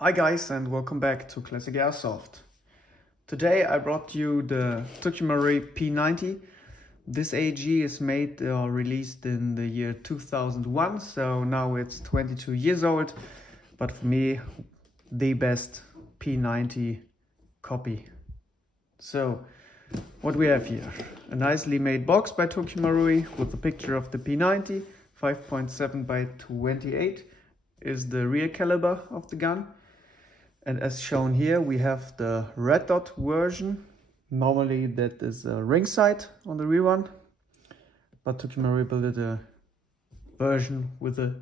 Hi guys, and welcome back to Classic Airsoft. Today I brought you the Tokyo Marui P90. This AG is made or released in the year 2001, so now it's 22 years old, but for me the best P90 copy. So what we have here, a nicely made box by Tokyo Marui with a picture of the P90. 5.7 by 28 is the rear caliber of the gun. And as shown here, we have the red dot version. Normally that is a ring sight on the rear one, but Tokyo Marui built a version with a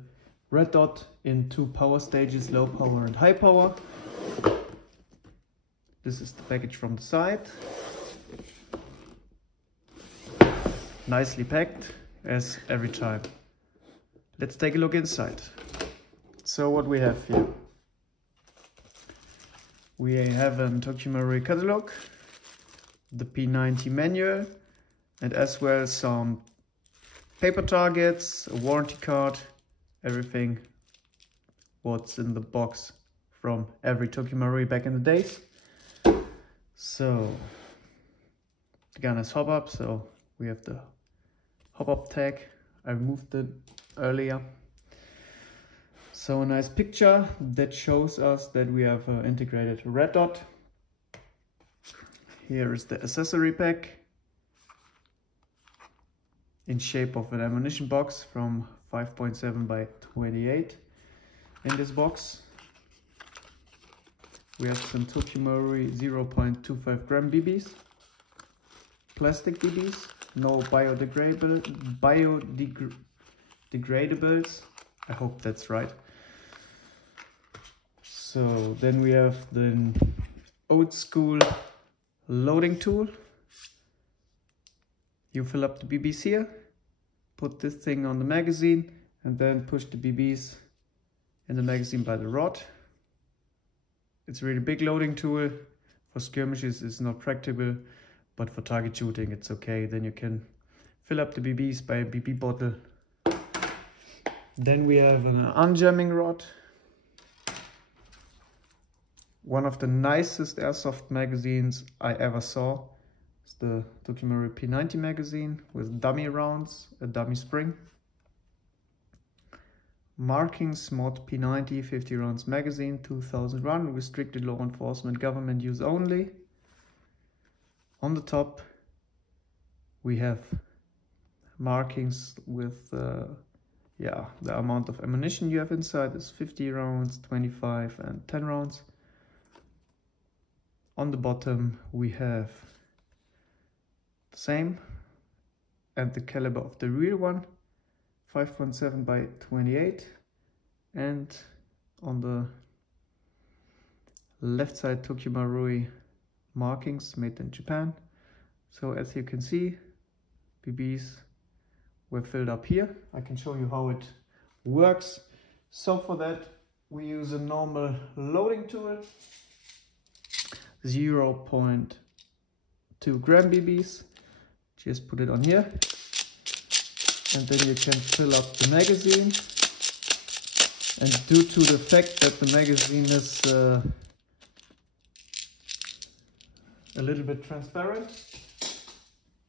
red dot in two power stages, low power and high power. This is the package from the side. Nicely packed, as every time. Let's take a look inside. So what we have here. We have a Tokyo Marui catalog, the P90 manual, and as well some paper targets, a warranty card, everything what's in the box from every Tokyo Marui back in the days. So the gun is hop up, so we have the hop up tag. I removed it earlier. So a nice picture that shows us that we have an integrated red dot. Here is the accessory pack in shape of an ammunition box from 5.7 by 28. In this box we have some Tokyo Marui 0.25 gram BBs, plastic BBs, no biodegradables. I hope that's right. So then we have the old school loading tool. You fill up the BBs here, put this thing on the magazine, and then push the BBs in the magazine by the rod. It's a really big loading tool. For skirmishes it's not practical, but for target shooting it's okay. Then you can fill up the BBs by a BB bottle. Then we have an unjamming rod. One of the nicest airsoft magazines I ever saw is the Tokyo Marui P90 magazine with dummy rounds, a dummy spring. Markings mod P90 50 rounds magazine 2001, restricted law enforcement, government use only. On the top we have markings with the amount of ammunition you have inside is 50 rounds, 25 and 10 rounds. On the bottom we have the same and the caliber of the real one, 5.7 by 28, and on the left side Tokyo Marui markings made in Japan. So as you can see, BBs were filled up here. I can show you how it works. So for that we use a normal loading tool, 0.2 gram BBs. Just put it on here, and then you can fill up the magazine. And due to the fact that the magazine is a little bit transparent,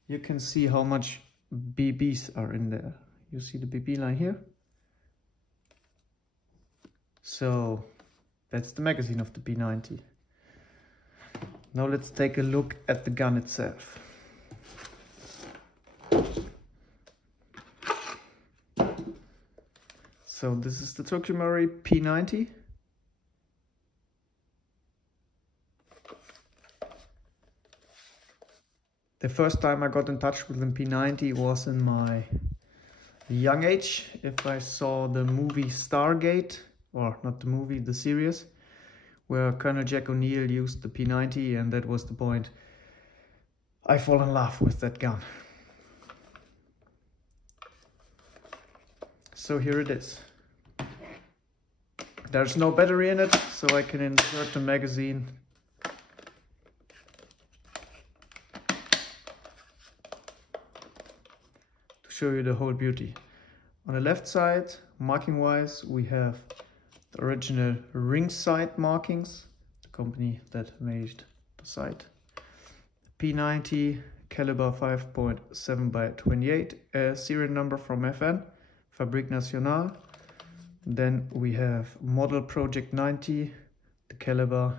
you can see how much BBs are in there. You see the BB line here. So that's the magazine of the P90. Now let's take a look at the gun itself. So this is the Tokyo Marui P90. The first time I got in touch with the P90 was in my young age. If I saw the movie Stargate, or not the movie, the series, where Colonel Jack O'Neill used the P90, and that was the point I fall in love with that gun. So here it is. There's no battery in it, so I can insert the magazine to show you the whole beauty. On the left side, marking wise, we have the original ring sight markings, the company that made the sight. P90 caliber 5.7 by 28, serial number from FN, Fabrique Nationale. Then we have model Project 90, the caliber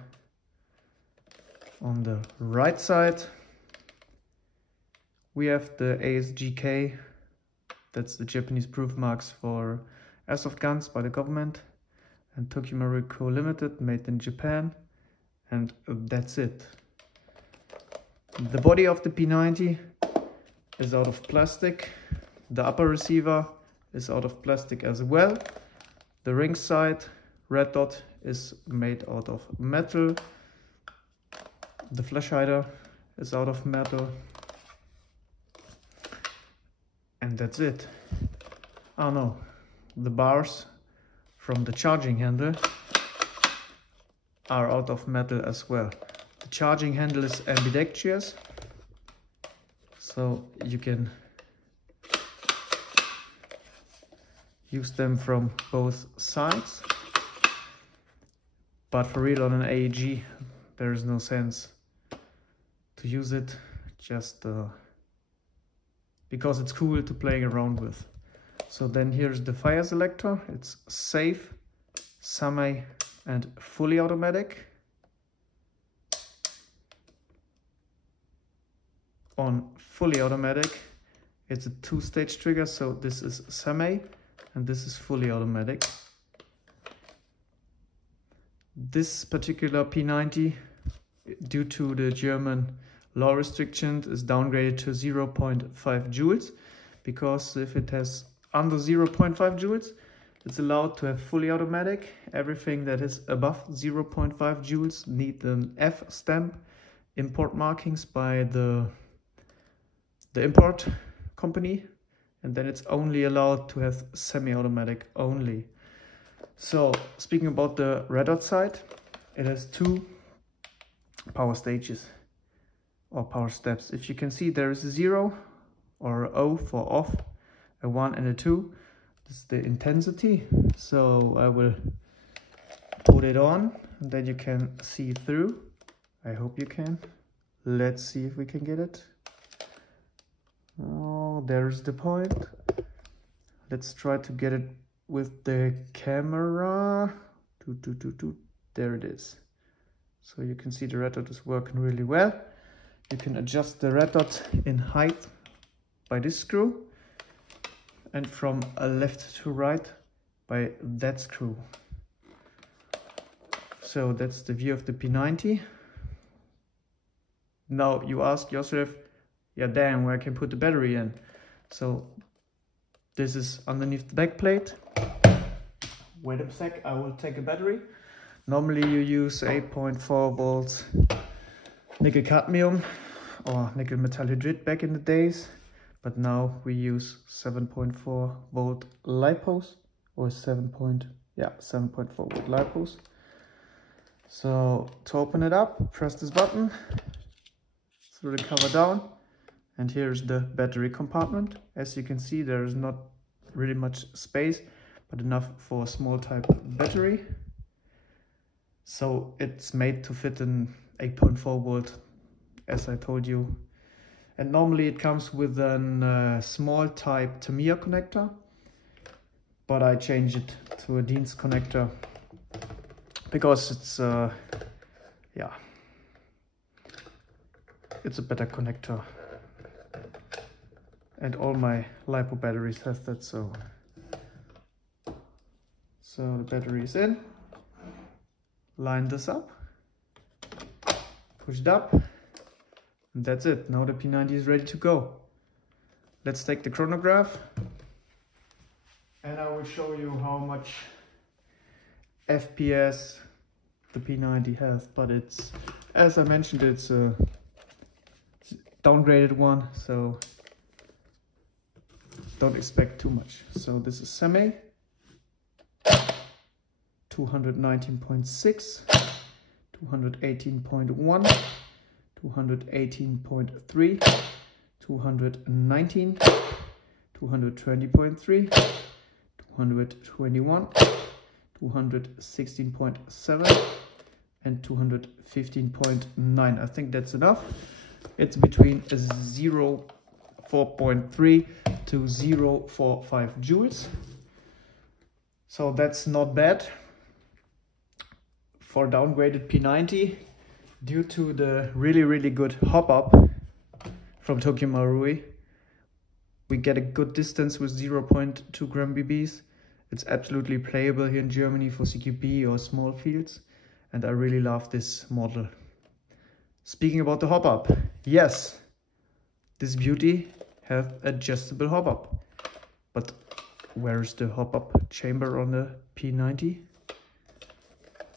on the right side. We have the ASGK, that's the Japanese proof marks for airsoft guns by the government, and Tokyo Marui Co. Limited, made in Japan, and that's it. The body of the P90 is out of plastic, the upper receiver is out of plastic as well, the ring sight red dot is made out of metal, the flash hider is out of metal, and that's it. Oh no, the bars from the charging handle are out of metal as well. The charging handle is ambidextrous, so you can use them from both sides. But for real, on an AEG, there is no sense to use it, just because it's cool to play around with. So then here's the fire selector. It's safe, semi and fully automatic. On fully automatic, it's a two-stage trigger, so this is semi and this is fully automatic. This particular P90, due to the German law restrictions, is downgraded to 0.5 joules, because if it has under 0.5 joules, it's allowed to have fully automatic. Everything that is above 0.5 joules need an F stamp, import markings by the import company, and then it's only allowed to have semi-automatic only. So speaking about the red dot sight, it has two power stages or power steps. If you can see, there is a 0 or a O for off, a 1 and a 2. This is the intensity. So I will put it on and then you can see through. I hope you can. Let's see if we can get it. Oh, there's the point. Let's try to get it with the camera. There it is. So you can see the red dot is working really well. You can adjust the red dot in height by this screw, and from left to right by that screw. So that's the view of the P90. Now you ask yourself, yeah damn, where can I put the battery in? So this is underneath the back plate. Wait a sec, I will take a battery. Normally you use 8.4 volts nickel cadmium or nickel metal hydride back in the days, but now we use 7.4 volt LiPos or 7.4 volt LiPos. So to open it up, press this button, throw the cover down, and here's the battery compartment. As you can see, there is not really much space, but enough for a small type battery. So it's made to fit an 8.4 volt, as I told you. And normally it comes with a small type Tamiya connector, but I changed it to a Dienst connector because it's it's a better connector. And all my LiPo batteries have that, so the battery is in. Line this up, push it up, and that's it. Now the P90 is ready to go. Let's take the chronograph and I will show you how much FPS the P90 has, but it's, as I mentioned, it's a downgraded one, so don't expect too much. So this is semi, 219.6, 218.1, 218.3, 219, 220.3, 221, 216.7 and 215.9. I think that's enough. It's between 0.4.3 to 0.45 joules. So that's not bad for downgraded P90 due to the really good hop up from Tokyo Marui. We get a good distance with 0.2 gram BBs. It's absolutely playable here in Germany for CQB or small fields, and I really love this model. Speaking about the hop up, yes, this beauty has adjustable hop up, but where's the hop up chamber on the P90?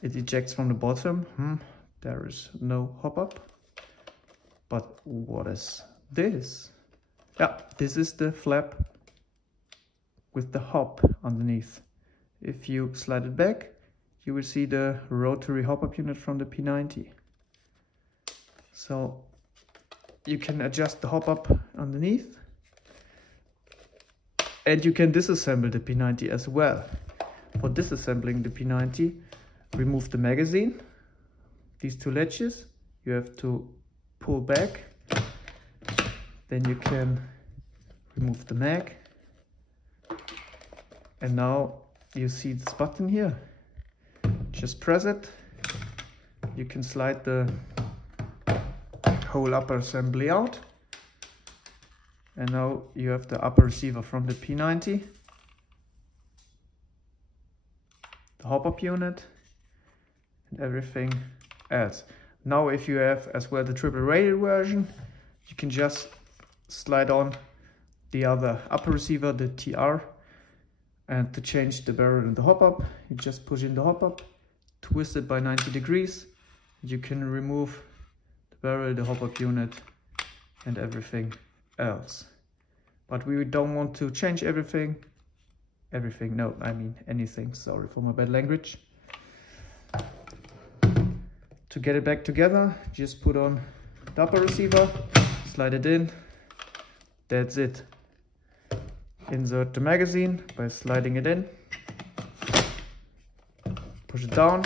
It ejects from the bottom. There is no hop up. But what is this? Yeah, this is the flap with the hop underneath. If you slide it back, you will see the rotary hop up unit from the P90. So you can adjust the hop up underneath, and you can disassemble the P90 as well. For disassembling the P90, remove the magazine, these two latches, you have to pull back, then you can remove the mag, and now you see this button here, just press it, you can slide the whole upper assembly out, and now you have the upper receiver from the P90, the hop-up unit, and everything else. Now if you have as well the triple rated version, you can just slide on the other upper receiver, the TR, and to change the barrel and the hop-up, you just push in the hop-up, twist it by 90 degrees, you can remove the barrel, the hop-up unit, and everything else. But we don't want to change everything, no, I mean anything, sorry for my bad language. To get it back together, just put on the upper receiver, slide it in, that's it. Insert the magazine by sliding it in, push it down,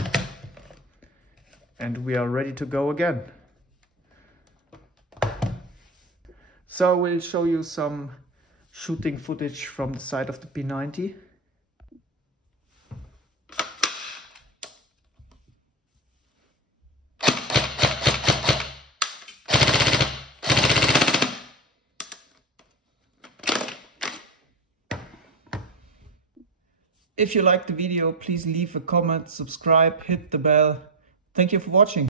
and we are ready to go again. So we'll show you some shooting footage from the side of the P90. If you liked the video, please leave a comment, subscribe, hit the bell. Thank you for watching.